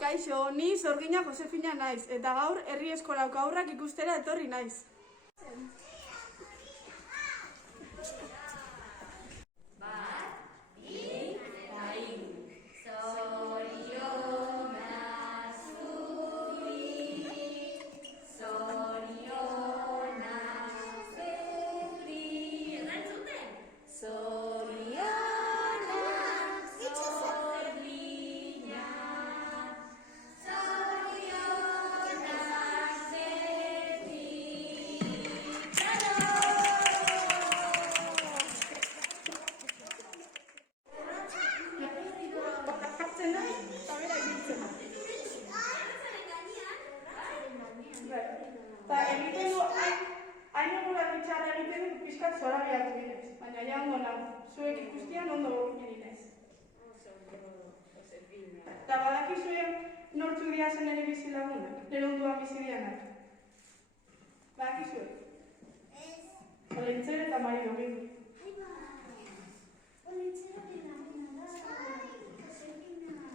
Kaixo, ni Zorgina Josefina naiz, eta gaur herri eskolako haurrak ikustera etorri naiz. Eta egiten du, hain egura ditxarra egiten du pixkat zora behatu ginez. Baina ja ondo nago, zuek ikustian ondo ginez. Eta badakizuen nortzuk dira zen ere bizi lagunak, nire onduan bizi dianak. Badakizuek? Olentzer eta Mari Domingo.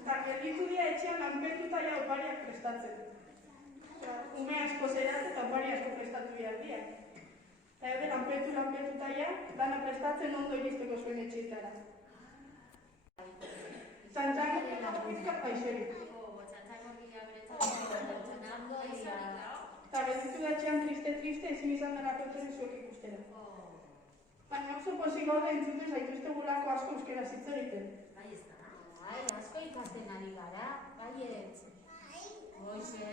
Eta gelditu dira etxean lanpetuta ja opariak prestatzen. Ume asko zerat eta opari asko prestatu behar dira. Eta ebe lanpetuta ja, dana prestatzen ondo iristeko zuen etxeetara. Txantxako eta pizkat paixerik. Eta gelditu da etxean triste, ezin izan dara kotzen zuek ikustera. Baina oso pozik gaude entzutez zaituzte gulako asko euskera hitz egiten. Bai, ez da. Bai, asko ikasten ari gara. Bai, ez. Hoxe.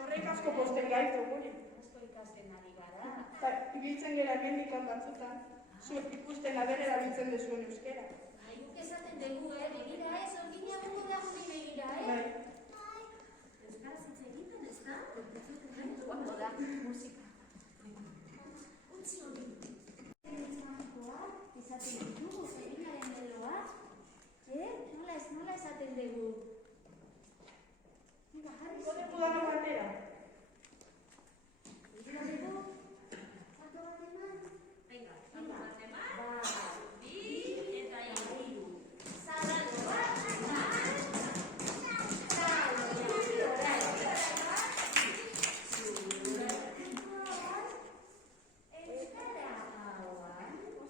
Horrek asko posten gaitu guri. Asko ikasten ari gara. Eta ibiltzen gara mendikan batzutan, zuek ikusten aber erabiltzen duzuen euskera. Bai, guk esaten dugu, begira, Zorgina mundu da guri begira, Bai. Euskaraz hitz egiten, ez da? Guapo da, musika. Utsi hori. Esaten ditugu, Zorginaren leloa. Nola esaten dugu? Gode pudano batera. Egira dugu? Salto bat eman? Venga, salto bat eman. Bi eta hiru. Salto bat eman.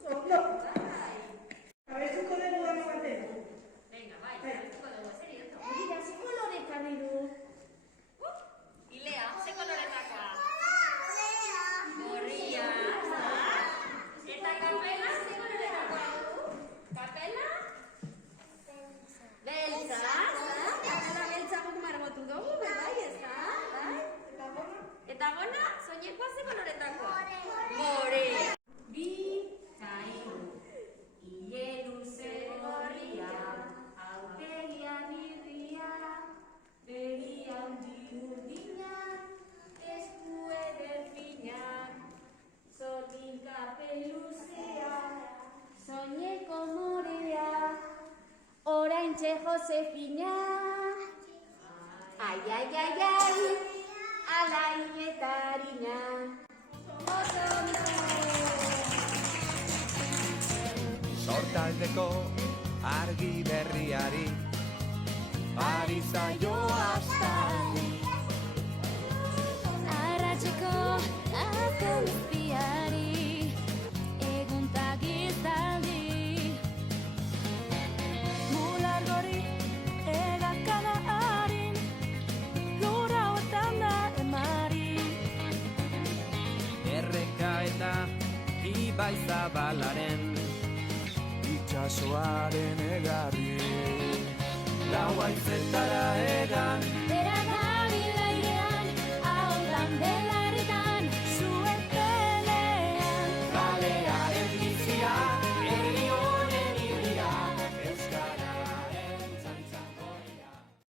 Salto Abezuko dugu dano batera. Venga, bai, abezuko dugu, zer edo. Egira, ze kolore jarri du? Ilea, ze koloretakoa? Gorria, eta kapela, ze koloretakoa du? Kapela? Beltza, kapela beltza guk margotu dugu, bai, ez da? Eta bona, soinekoa ze koloretakoa? More. Bi eta hiru. Ile luze gorria, aurpegia birria, begi handi urdina, esku eder fina, Zorgin kapeluzea, soineko morea, oraintxe Josefina. Ai, ai, ai, ai, alai eta harina. Oso ondo! Sortaldeko argi berriari ari zaio astari. Arratseko azken izpiari eguntak izaldi. Mular gori egazkana harin lura hoetan da emari. Erreka eta ibai zabalaren itxasoaren egarri. Lau haitzetara egan